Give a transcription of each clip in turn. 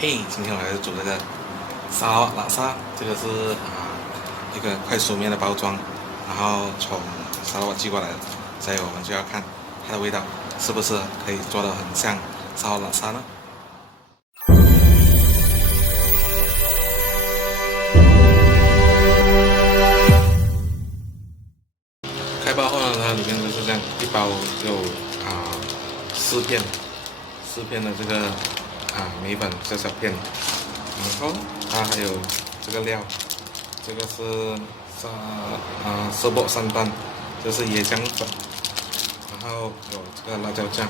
嘿，今天我来煮这个沙拉沙，这个是一个快熟面的包装，然后从沙拉瓦寄过来的，所以我们就要看它的味道是不是可以做的很像沙拉沙呢？开包后呢，它里面就是这样，一包有4片，的这个米粉小片，然后它还有这个料，这个是色波3蛋，这是椰浆粉，然后有这个辣椒酱，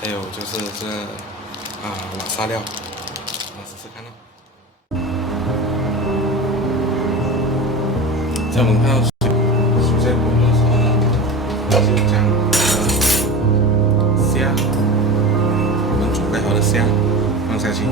还有就是这个拉沙料，我们试试看哦。在我们看到水在滚的时候呢，就将虾，我们准备好的虾放下去。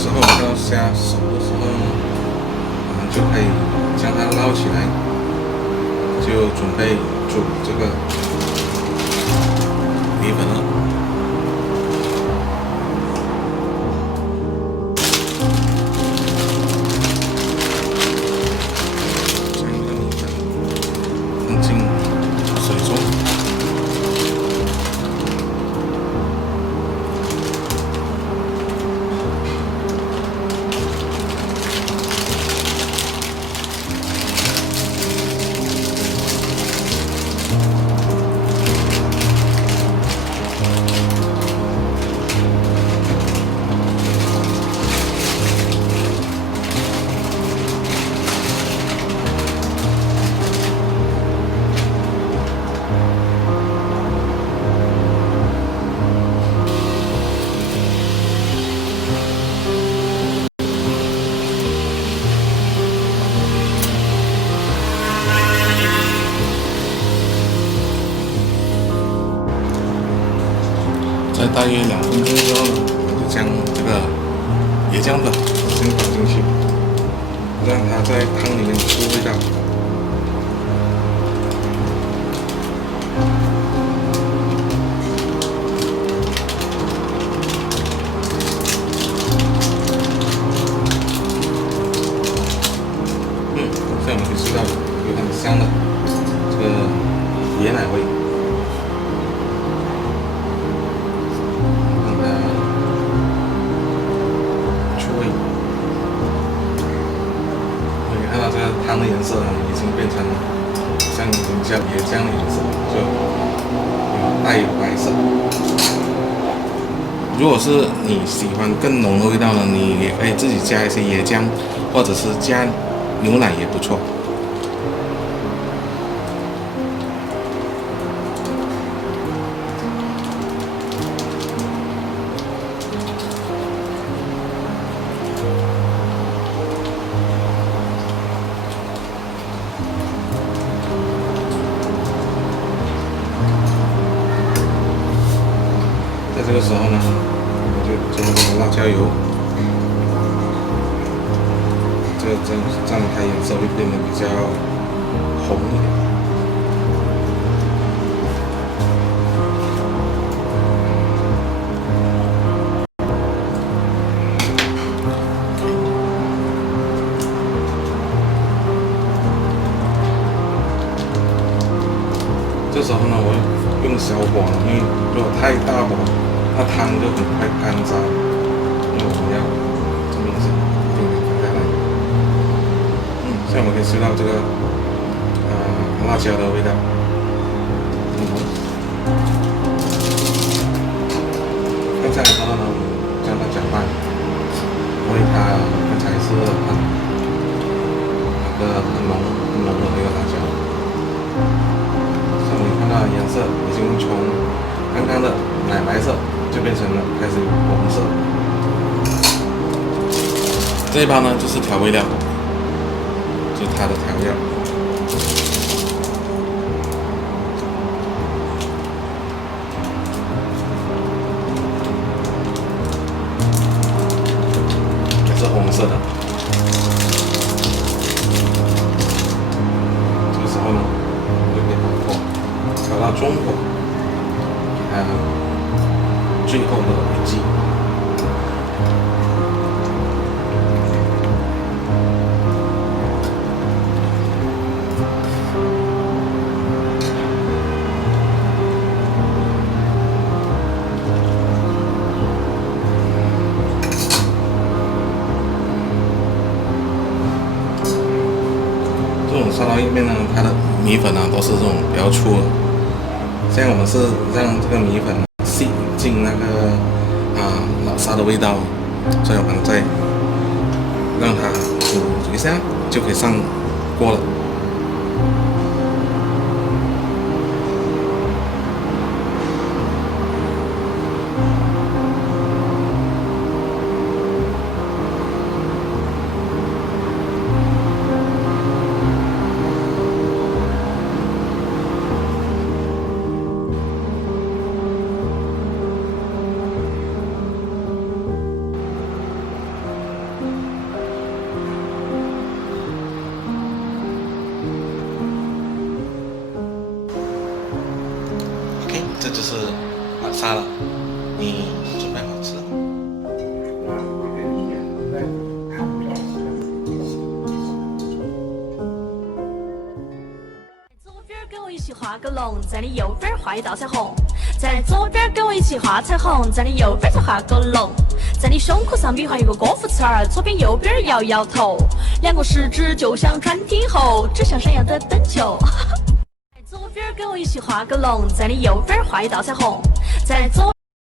时候看到虾熟的时候呢，我们就可以将它捞起来，就准备煮这个米粉了。将这个米粉放进水中。在大约2分钟之后呢，我就将这个椰浆粉先倒进去，让它在汤里面出味道。现在我们可以吃到有很香的这个椰奶味。这个汤的颜色呢，已经变成像椰浆的颜色，就带有白色。如果是你喜欢更浓的味道呢，你也可以自己加一些椰浆，或者是加牛奶也不错。在这个时候呢，我就加这个辣椒油，这样它颜色会变得比较红一点。这时候呢，我用小火，因为如果太大火，那汤就很快干燥。因为我们要这么一点点放下来。现在我们可以吃到这个辣椒的味道。放下来之后呢，我们将它搅拌，因为它刚才是很浓的那个辣椒。像你看到的颜色已经从刚刚的奶白色就就变成了开始红色。这一包呢就是调味料，就是它的调料。也是红色的。这个时候呢，我们就可以把火调到中火，还有最后的尾剂。这种烧刀意面呢，它的米粉呢都是这种比较粗的。现在我们是让这个米粉吸进那个老沙的味道，所以我们再让它煮一下就可以上锅了。这就是晚沙了，你准备好吃了。左边跟我一起画个龙，在你右边画一道彩虹。在左边跟我一起画彩虹，在你右边再画个龙。在你胸口上比划一个歌副词儿，左边右边摇摇头，两个食指就像穿天后，指向闪耀的灯球。左边跟我一起画个龙，在你右边画一道彩虹。在左